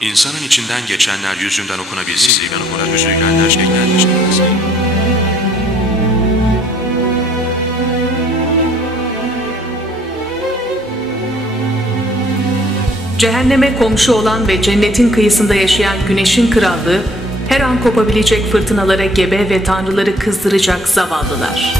İnsanın içinden geçenler yüzünden okunabilsin. Cehenneme komşu olan ve cennetin kıyısında yaşayan güneşin krallığı, her an kopabilecek fırtınalara gebe ve tanrıları kızdıracak zavallılar.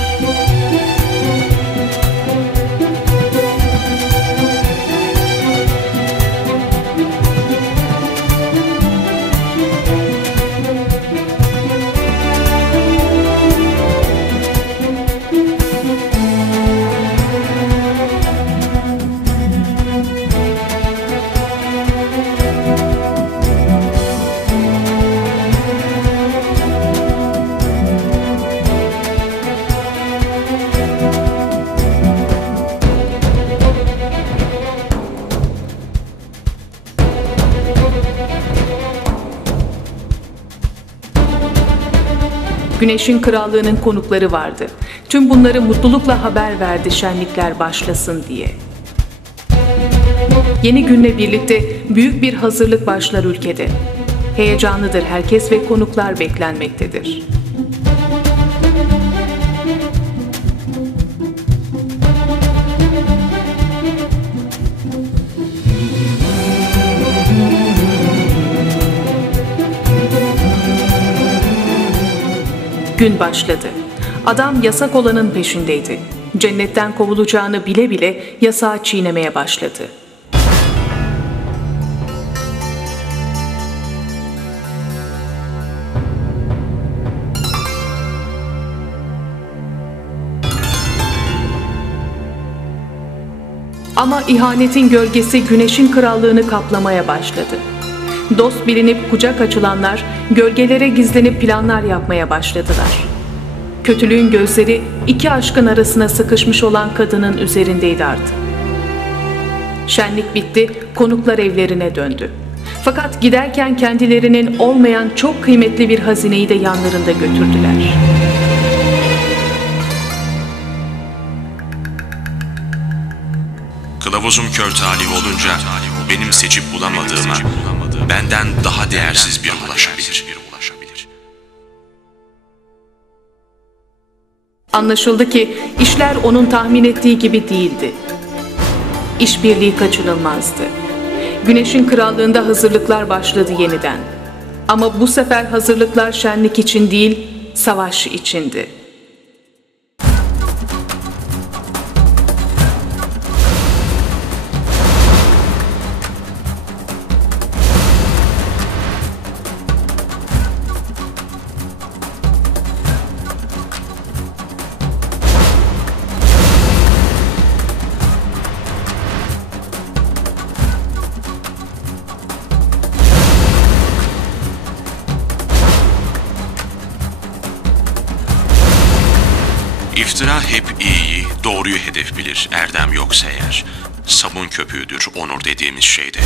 Güneşin krallığının konukları vardı. Tüm bunları mutlulukla haber verdi şenlikler başlasın diye. Yeni günle birlikte büyük bir hazırlık başlar ülkede. Heyecanlıdır herkes ve konuklar beklenmektedir. Gün başladı. Adam yasak olanın peşindeydi. Cennetten kovulacağını bile bile yasağı çiğnemeye başladı. Ama ihanetin gölgesi güneşin krallığını kaplamaya başladı. Dost bilinip kucak açılanlar gölgelere gizlenip planlar yapmaya başladılar. Kötülüğün gözleri iki aşkın arasına sıkışmış olan kadının üzerindeydi artık. Şenlik bitti, konuklar evlerine döndü. Fakat giderken kendilerinin olmayan çok kıymetli bir hazineyi de yanlarında götürdüler. Kılavuzum kör talih olunca benim seçip bulamadığıma benden daha değersiz bir ulaşabilir. Anlaşıldı ki işler onun tahmin ettiği gibi değildi. İşbirliği kaçınılmazdı. Güneşin krallığında hazırlıklar başladı yeniden. Ama bu sefer hazırlıklar şenlik için değil, savaş içindi. İftira hep iyiyi, doğruyu hedef bilir. Erdem yoksa eğer. Sabun köpüğüdür onur dediğimiz şeyde.